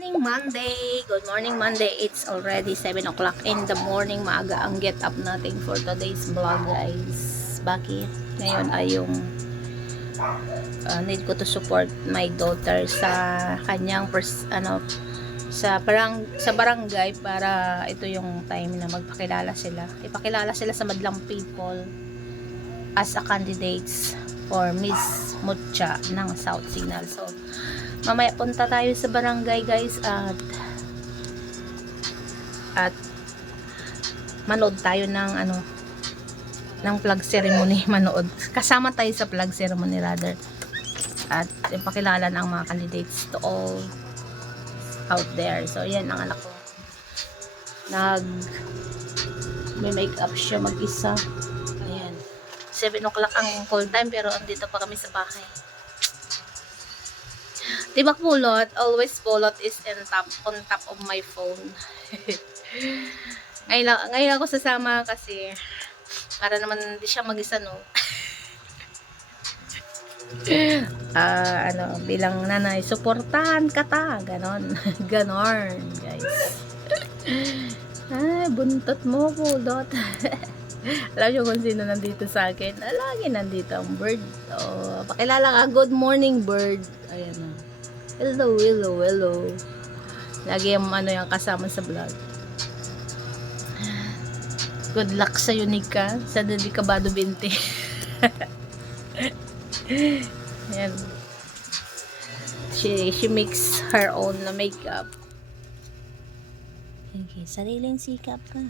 morning Monday! Good morning Monday! It's already 7 o'clock in the morning. Maaga ang get up natin for today's vlog, guys. Bakit? Ngayon ay yung need ko to support my daughter sa kanyang sa barangay para ito yung time na magpakilala sila. Ipakilala sila sa madlang people as a candidates for Miss Mucha ng South Signal. So, mamaya punta tayo sa barangay, guys, at manood tayo ng ng flag ceremony. Kasama tayo sa flag ceremony rather. At ipakilala ng mga candidates to all out there. So, yan ang anak ko. May makeup siya mag-isa. Ayan. 7 o'clock ang call time pero andito pa kami sa bahay. Diba pulot? Always pulot is on top of my phone. Ngayon ako sasama kasi para naman hindi siya mag-isa, no? Bilang nanay, suportahan ka ta. Ganon. Ganon, guys. Ay, buntot mo, pulot. Alam nyo kung sino nandito sa akin? Lagi nandito ang bird. Oh, pakilala ka. Good morning, bird. Ayan na. Hello, hello, hello. Lagi yung yung kasama sa vlog. Good luck sa Unica. Sa Delicabado 20. Ayan. She makes her own na makeup. Okay, sariling sikap ka.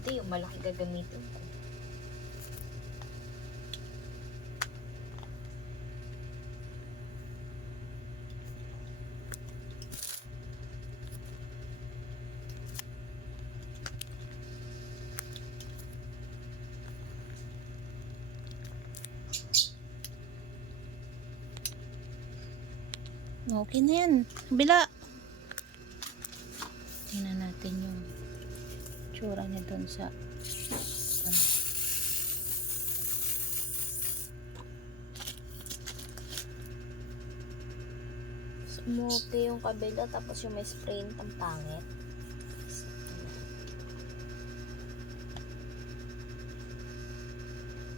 Hindi, yung malaki gagamitin ko. Okay na yan. Bila. Tingnan natin yung tsura niya doon sa smoky yung kabila tapos yung may spray ng pangit.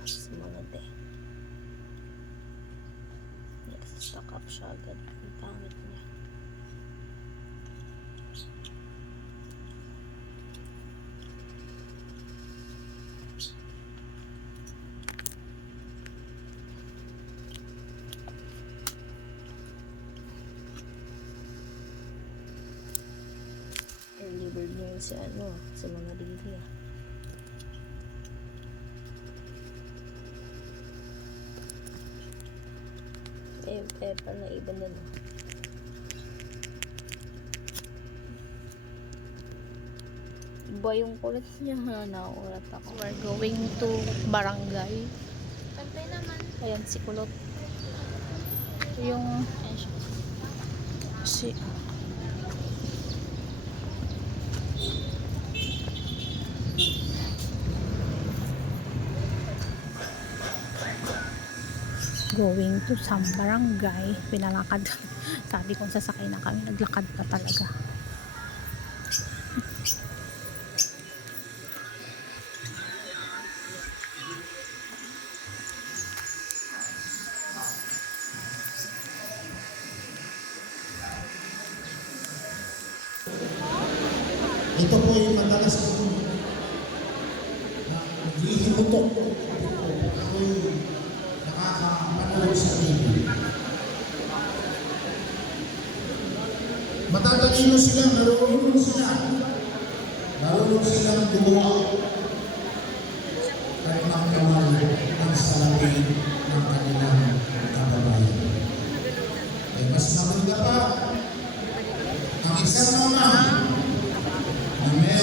Sumunod eh. Yes, stock up siya agad. Ang pangit niya. Early bird niya sa mga dili. Pepper na iba na, no? Iba yung kulit niya, ha? Naurat ako. We're going to barangay. Pantay naman. Ayan si Kulot. Yung si going to some barangay. Pinalakad. Sabi kong sasakay na kami, naglakad pa talaga. Ito po yung madalas ko naghihimutok. Ako'y nakakapanood sa TV. Matatalino sila, marunong sila. Marunong silang gumawa at magkawal ang salamin ng kanilang kababayan. Ay mas maganda pa ang isang mama na meron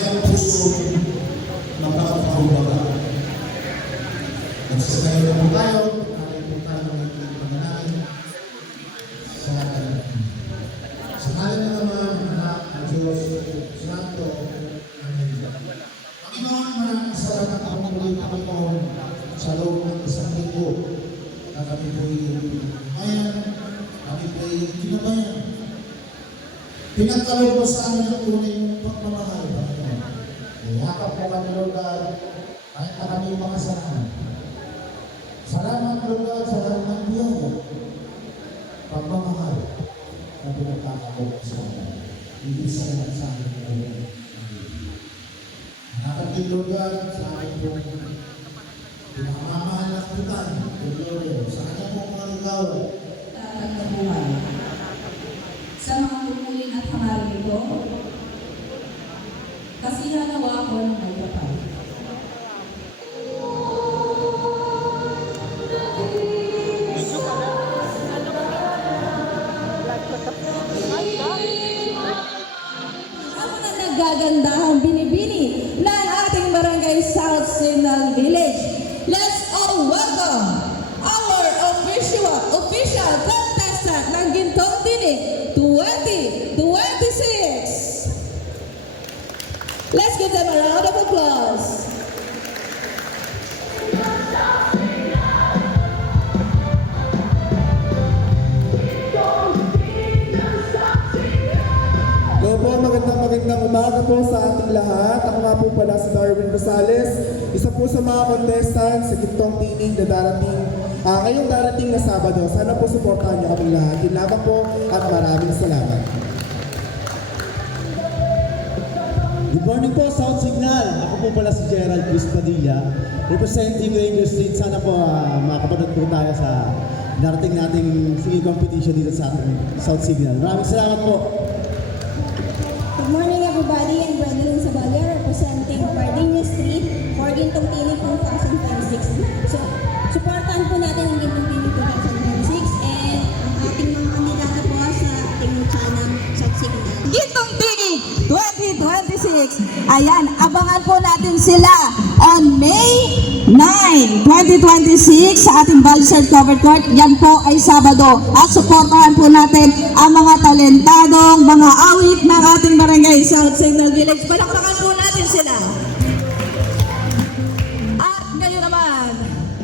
kami po'y ayan, kami po'y kinabayan. Pinagkaloob mo sa amin ang tunay mong pagmamahal, Panginoon. Iyakap mo kami, Lord God, kahit na kami mga kasalanan. Salamat, Lord God, sa lahat ng biyaya. Pagmamahal na pinagkakalob sa amin. Hindi sa lahat sa amin, Panginoon. Nakatid, Lord God, sa amin pong pinakamamahal na kapitan, Lord, sa kanyang pong mga ligawan. Buhay. Sa mga tungkulin at hangarin ito, kasi hanawa ako ng may kapal. Ako na nagagandahang binibini ng ating barangay South Signal Village. Let's all welcome our official contestant ng Gintong Tinig 2026. Let's give them a round of applause. Hello po, magandang umaga po sa ating lahat. Ako nga po pala si Darwin Rosales, isa po sa mga contestant sa Gintong Tinig na ngayong darating na Sabado. Sana po supportahan niyo kaming lahat. Yun lamang po at maraming salamat. Good morning po, South Signal. Ako po pala si Gerald Cruz Padilla, representing Radio Street. Sana po makapanood po tayo sa darating nating singing competition dito sa ating South Signal. Maraming salamat po. Good morning everybody, I'm Brendan Sabaglia representing Gardenia Street for Gintong Tinig 2026. So, supportan po natin ang Gintong Tinig 2026 and ang ating mga kandidato po sa ating channel South Signal. Gintong Tinig 2026. Ayan, abangan po natin sila on May 9, 2026 sa ating Balsard Covered Court. Yan po ay Sabado. At suportahan po natin ang mga talentadong mga awit ng ating barangay South Signal Village. Palakpakan po natin sila. At ngayon naman,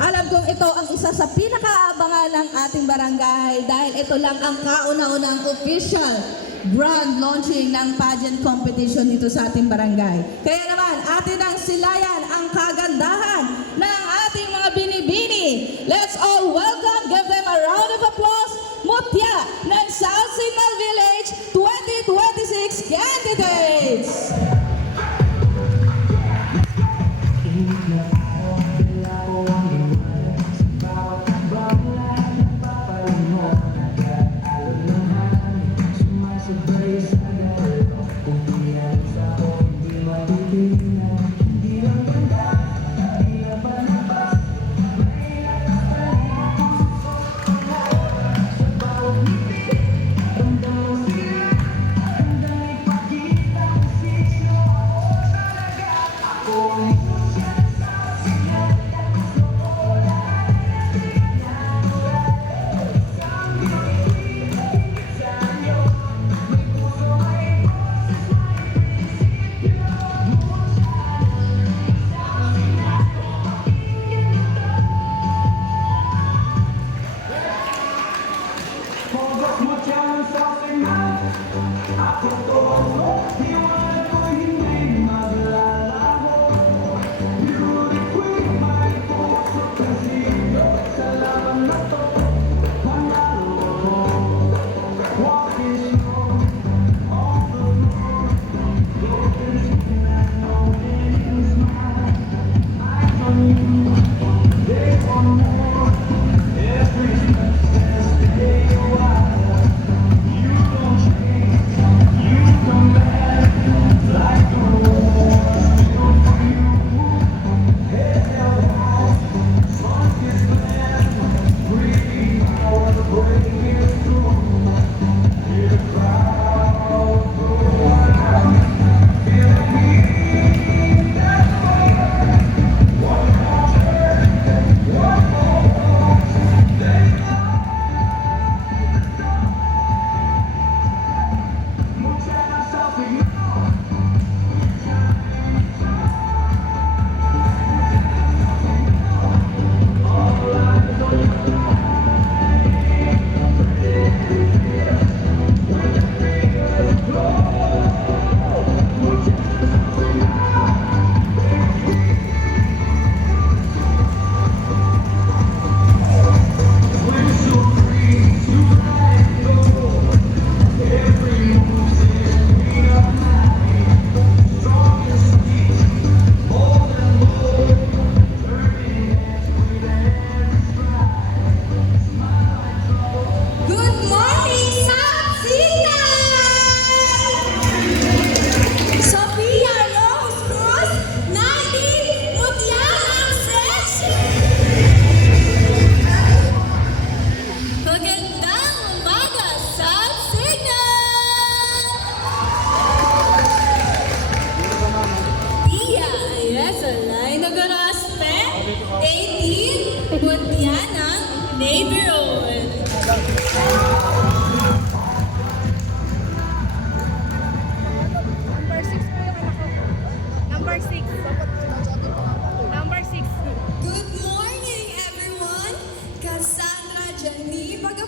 alam kong ito ang isa sa pinakaabangan ng ating barangay dahil ito lang ang kauna-unang official grand launching ng pageant competition dito sa ating barangay. Kaya naman, atin ang silayan ang kagandahan ng ating mga binibini. Let's all welcome, give them a round of applause, Mutya ng South Signal Village 2026 candidates!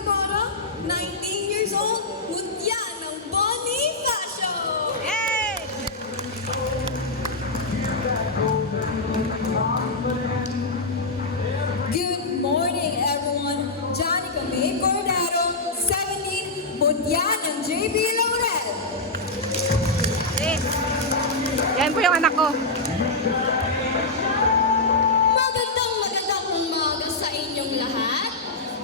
Zamora, 19 years old, mutya ng Bonifacio. Yay! Good morning, everyone. Janica May Cordero, 17, mutya ng JB Laurel. Eh, yan po yung anak ko. Magandang umaga sa inyong lahat.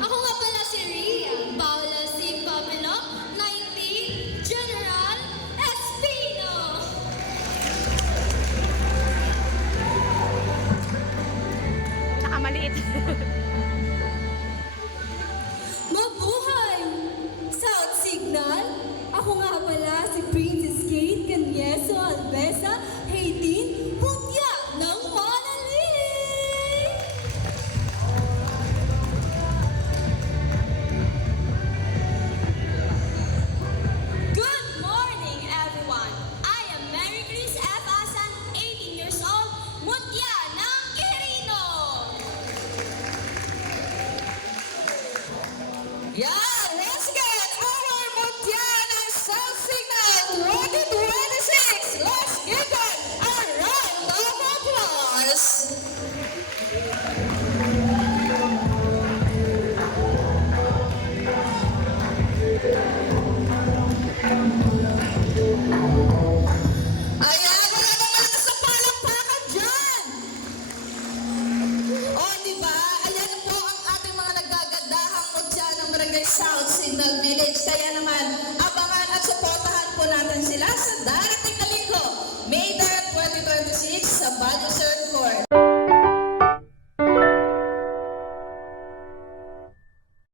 Ako nga pala si Ria Paula C. Papino, 19, General Espino. Tsaka maliit. Mabuhay! South Signal! Ako nga pala si Princess Kate Canyeso Albesa, 18, Putya ng Manalili! Good morning, everyone! I am Mary Grace F. Asan, 18 years old, Mutya ng Quirino! Yeah, let's get our Mutya ng South Signal 2026! Let's give them a round of applause!